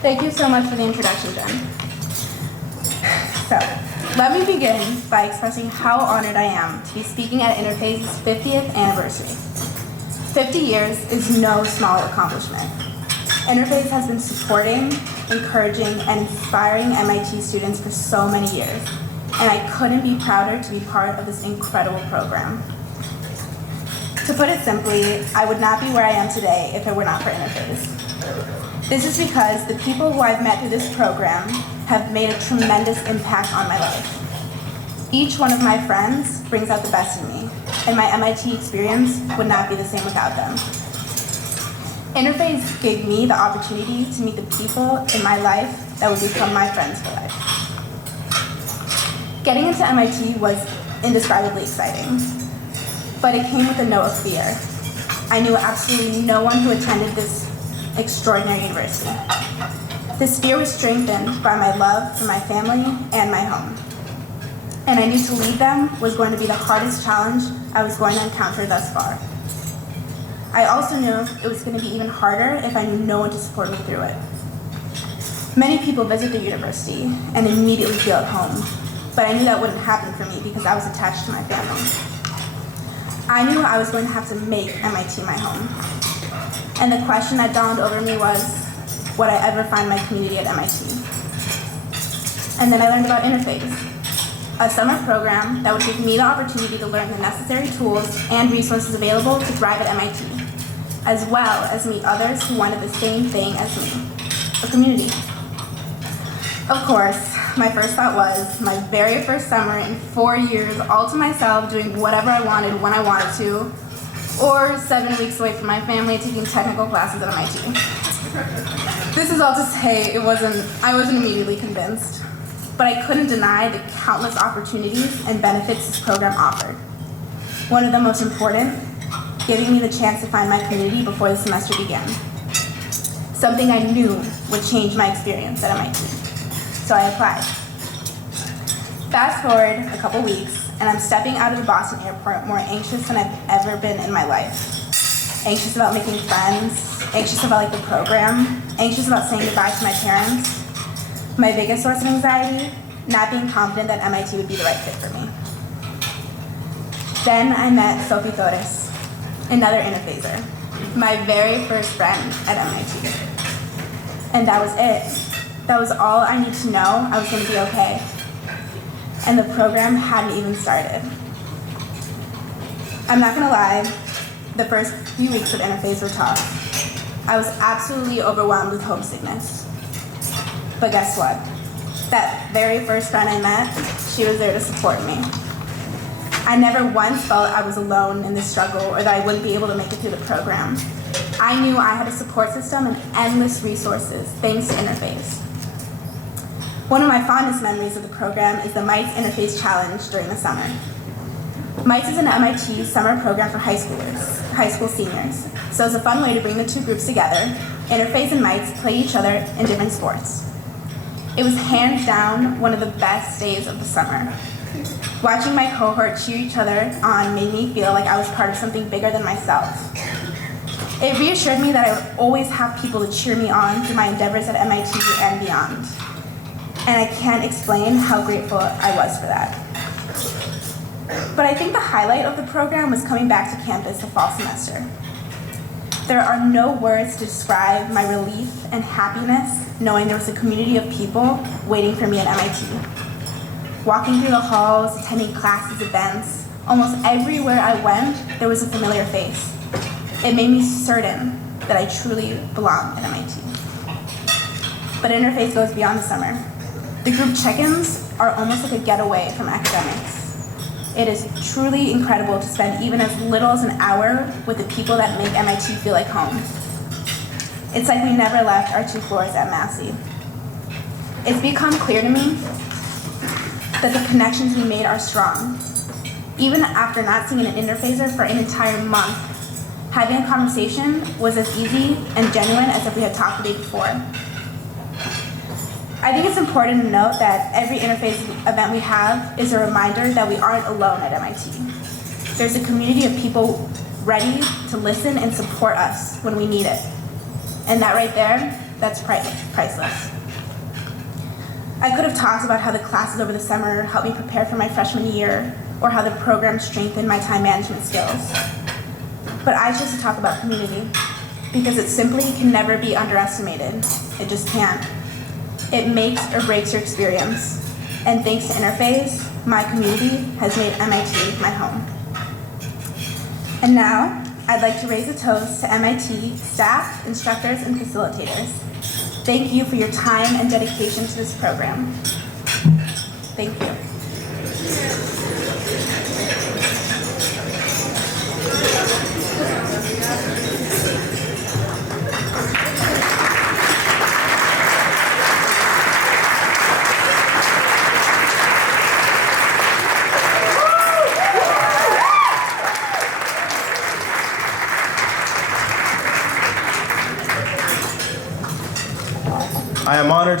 Thank you so much for the introduction, Jen. So, let me begin by expressing how honored I am to be speaking at Interphase's 50th anniversary. 50 years is no small accomplishment. Interphase has been supporting, encouraging, and inspiring MIT students for so many years, and I couldn't be prouder to be part of this incredible program. To put it simply, I would not be where I am today if it were not for Interphase. This is because the people who I've met through this program have made a tremendous impact on my life. Each one of my friends brings out the best in me, and my MIT experience would not be the same without them. Interphase gave me the opportunity to meet the people in my life that would become my friends for life. Getting into MIT was indescribably exciting, but it came with a note of fear. I knew absolutely no one who attended this extraordinary university. This fear was strengthened by my love for my family and my home. And I knew to lead them was going to be the hardest challenge I was going to encounter thus far. I also knew it was going to be even harder if I knew no one to support me through it. Many people visit the university and immediately feel at home, but I knew that wouldn't happen for me because I was attached to my family. I knew I was going to have to make MIT my home. And the question that dawned over me was, would I ever find my community at MIT? And then I learned about Interphase, a summer program that would give me the opportunity to learn the necessary tools and resources available to thrive at MIT, as well as meet others who wanted the same thing as me, a community. Of course, my first thought was my very first summer in 4 years all to myself doing whatever I wanted when I wanted to, or 7 weeks away from my family taking technical classes at MIT. This is all to say I wasn't immediately convinced, but I couldn't deny the countless opportunities and benefits this program offered. One of the most important, giving me the chance to find my community before the semester began. Something I knew would change my experience at MIT. So I applied. Fast forward a couple weeks, and I'm stepping out of the Boston airport more anxious than I've ever been in my life. Anxious about making friends, anxious about the program, anxious about saying goodbye to my parents. My biggest source of anxiety, not being confident that MIT would be the right fit for me. Then I met Sophie Torres, another Interphaser, my very first friend at MIT. And that was it. That was all I needed to know I was going to be okay. And the program hadn't even started. I'm not gonna lie, the first few weeks of Interphase were tough. I was absolutely overwhelmed with homesickness. But guess what? That very first friend I met, she was there to support me. I never once felt I was alone in this struggle or that I wouldn't be able to make it through the program. I knew I had a support system and endless resources thanks to Interphase. One of my fondest memories of the program is the MITES Interphase Challenge during the summer. MITES is an MIT summer program for high school seniors. So it's a fun way to bring the two groups together. Interphase and MITES play each other in different sports. It was hands down one of the best days of the summer. Watching my cohort cheer each other on made me feel like I was part of something bigger than myself. It reassured me that I would always have people to cheer me on through my endeavors at MIT and beyond. And I can't explain how grateful I was for that. But I think the highlight of the program was coming back to campus the fall semester. There are no words to describe my relief and happiness knowing there was a community of people waiting for me at MIT. Walking through the halls, attending classes, events, almost everywhere I went, there was a familiar face. It made me certain that I truly belong at MIT. But Interphase goes beyond the summer. The group check-ins are almost like a getaway from academics. It is truly incredible to spend even as little as an hour with the people that make MIT feel like home. It's like we never left our 2 floors at Massey. It's become clear to me that the connections we made are strong. Even after not seeing an Interphaser for an entire month, having a conversation was as easy and genuine as if we had talked the day before. I think it's important to note that every Interphase event we have is a reminder that we aren't alone at MIT. There's a community of people ready to listen and support us when we need it. And that right there that's priceless. I could have talked about how the classes over the summer helped me prepare for my freshman year, or how the program strengthened my time management skills. But I choose to talk about community, because it simply can never be underestimated. It just can't. It makes or breaks your experience. And thanks to Interphase, my community has made MIT my home. And now, I'd like to raise a toast to MIT staff, instructors, and facilitators. Thank you for your time and dedication to this program. Thank you. I am honored